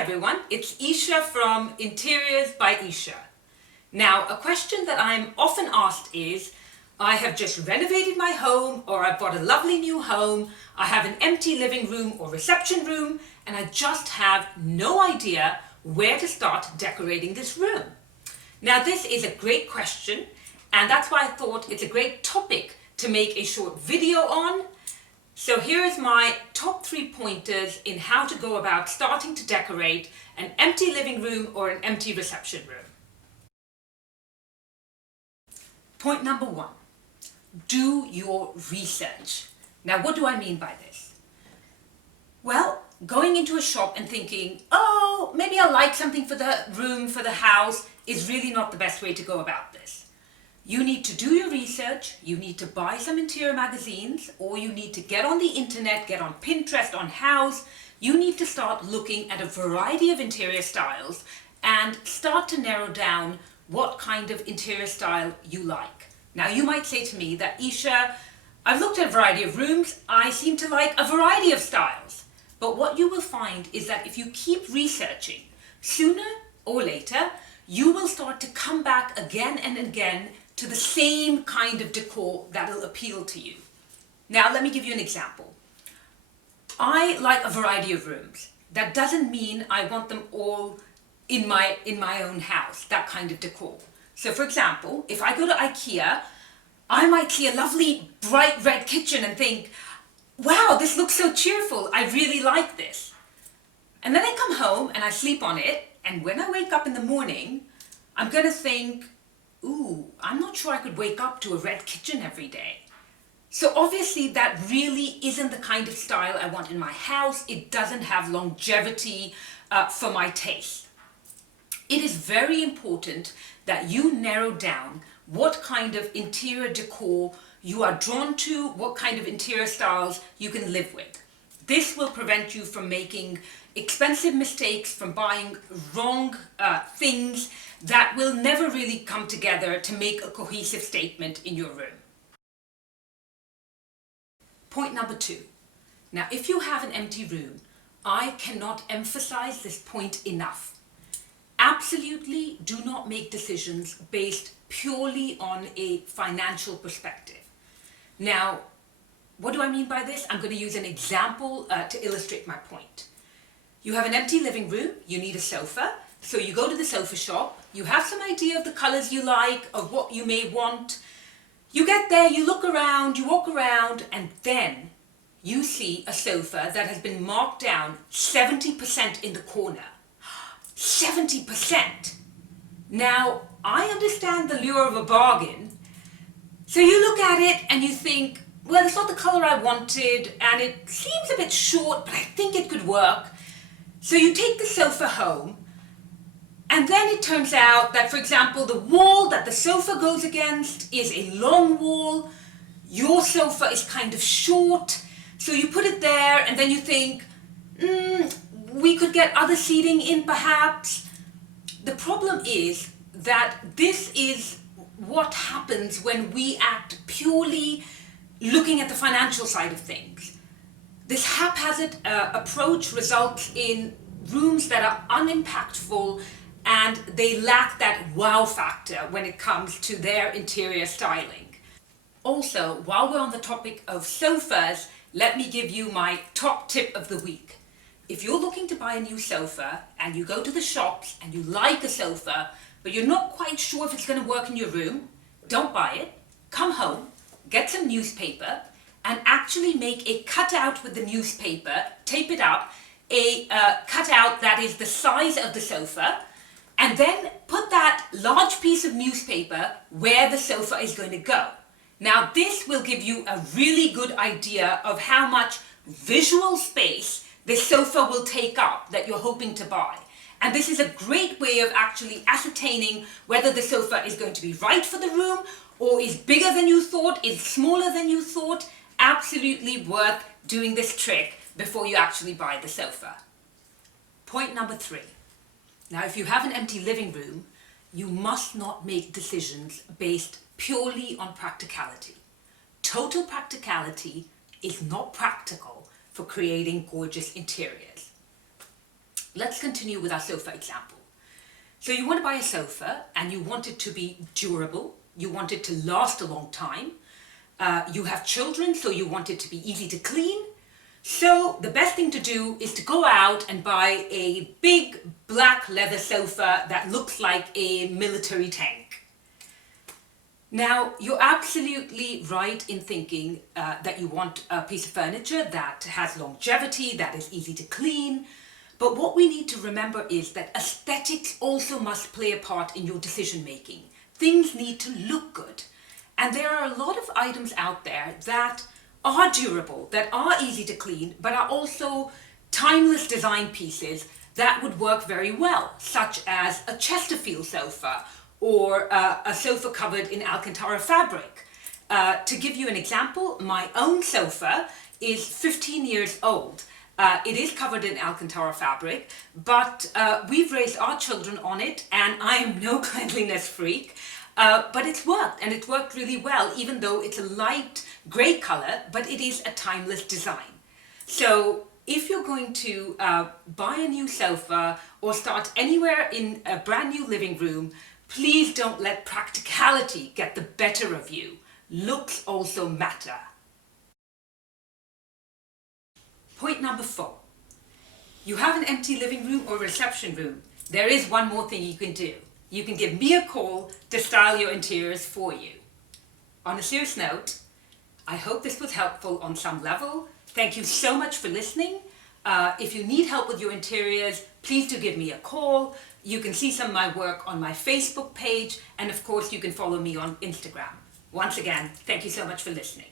everyone, it's Isha from Interiors by Isha. Now, a question that I'm often asked is, I have just renovated my home, or I've bought a lovely new home, I have an empty living room or reception room, and I just have no idea where to start decorating this room. Now, this is a great question, and that's why I thought it's a great topic to make a short video on. So here is my top 3 pointers in how to go about starting to decorate an empty living room or an empty reception room. Point number 1, do your research. Now, what do I mean by this? Well, going into a shop and thinking, oh, maybe I like something for the room, for the house, is really not the best way to go about this. You need to do your research, you need to buy some interior magazines, or you need to get on the internet, get on Pinterest, on Houzz. You need to start looking at a variety of interior styles and start to narrow down what kind of interior style you like. Now, you might say to me that, Isha, I've looked at a variety of rooms, I seem to like a variety of styles. But what you will find is that if you keep researching, sooner or later, you will start to come back again and again to the same kind of decor that will appeal to you. Now, let me give you an example. I like a variety of rooms. That doesn't mean I want them all in my own house, that kind of decor. So for example, if I go to IKEA, I might see a lovely bright red kitchen and think, wow, this looks so cheerful, I really like this. And then I come home and I sleep on it, and when I wake up in the morning, I'm gonna think, ooh, I'm not sure I could wake up to a red kitchen every day. So obviously that really isn't the kind of style I want in my house. It doesn't have longevity for my taste. It is very important that you narrow down what kind of interior decor you are drawn to, what kind of interior styles you can live with. This will prevent you from making expensive mistakes, from buying wrong things that will never really come together to make a cohesive statement in your room. Point number 2. Now, if you have an empty room, I cannot emphasize this point enough. Absolutely do not make decisions based purely on a financial perspective. Now, what do I mean by this? I'm going to use an example to illustrate my point. You have an empty living room, you need a sofa, so you go to the sofa shop, you have some idea of the colors you like, of what you may want. You get there, you look around, you walk around, and then you see a sofa that has been marked down 70% in the corner. 70%! Now, I understand the lure of a bargain, so you look at it and you think, well, it's not the color I wanted, and it seems a bit short, but I think it could work. So you take the sofa home, and then it turns out that, for example, the wall that the sofa goes against is a long wall, your sofa is kind of short, so you put it there, and then you think, we could get other seating in perhaps. The problem is that this is what happens when we act purely looking at the financial side of things. This haphazard approach results in rooms that are unimpactful, and they lack that wow factor when it comes to their interior styling. Also, while we're on the topic of sofas, let me give you my top tip of the week. If you're looking to buy a new sofa and you go to the shops and you like a sofa, but you're not quite sure if it's going to work in your room, don't buy it. Come home, get some newspaper, and actually make a cutout with the newspaper, tape it up, a cutout that is the size of the sofa, and then put that large piece of newspaper where the sofa is going to go. Now, this will give you a really good idea of how much visual space this sofa will take up that you're hoping to buy. And this is a great way of actually ascertaining whether the sofa is going to be right for the room, or is bigger than you thought, is smaller than you thought. Absolutely worth doing this trick before you actually buy the sofa. Point number 3. Now, if you have an empty living room, you must not make decisions based purely on practicality. Total practicality is not practical for creating gorgeous interiors. Let's continue with our sofa example. So you want to buy a sofa and you want it to be durable, you want it to last a long time, you have children so you want it to be easy to clean. So the best thing to do is to go out and buy a big black leather sofa that looks like a military tank. Now, you're absolutely right in thinking that you want a piece of furniture that has longevity, that is easy to clean. But what we need to remember is that aesthetics also must play a part in your decision making. Things need to look good. And there are a lot of items out there that are durable, that are easy to clean, but are also timeless design pieces that would work very well, such as a Chesterfield sofa or a sofa covered in Alcantara fabric. To give you an example, my own sofa is 15 years old. It is covered in Alcantara fabric, but we've raised our children on it, and I am no cleanliness freak. But it's worked, and it's worked really well, even though it's a light grey colour, but it is a timeless design. So if you're going to buy a new sofa or start anywhere in a brand new living room, please don't let practicality get the better of you. Looks also matter. Point number 4. You have an empty living room or reception room. There is one more thing you can do. You can give me a call to style your interiors for you. On a serious note, I hope this was helpful on some level. Thank you so much for listening. If you need help with your interiors, please do give me a call. You can see some of my work on my Facebook page, and of course you can follow me on Instagram. Once again, thank you so much for listening.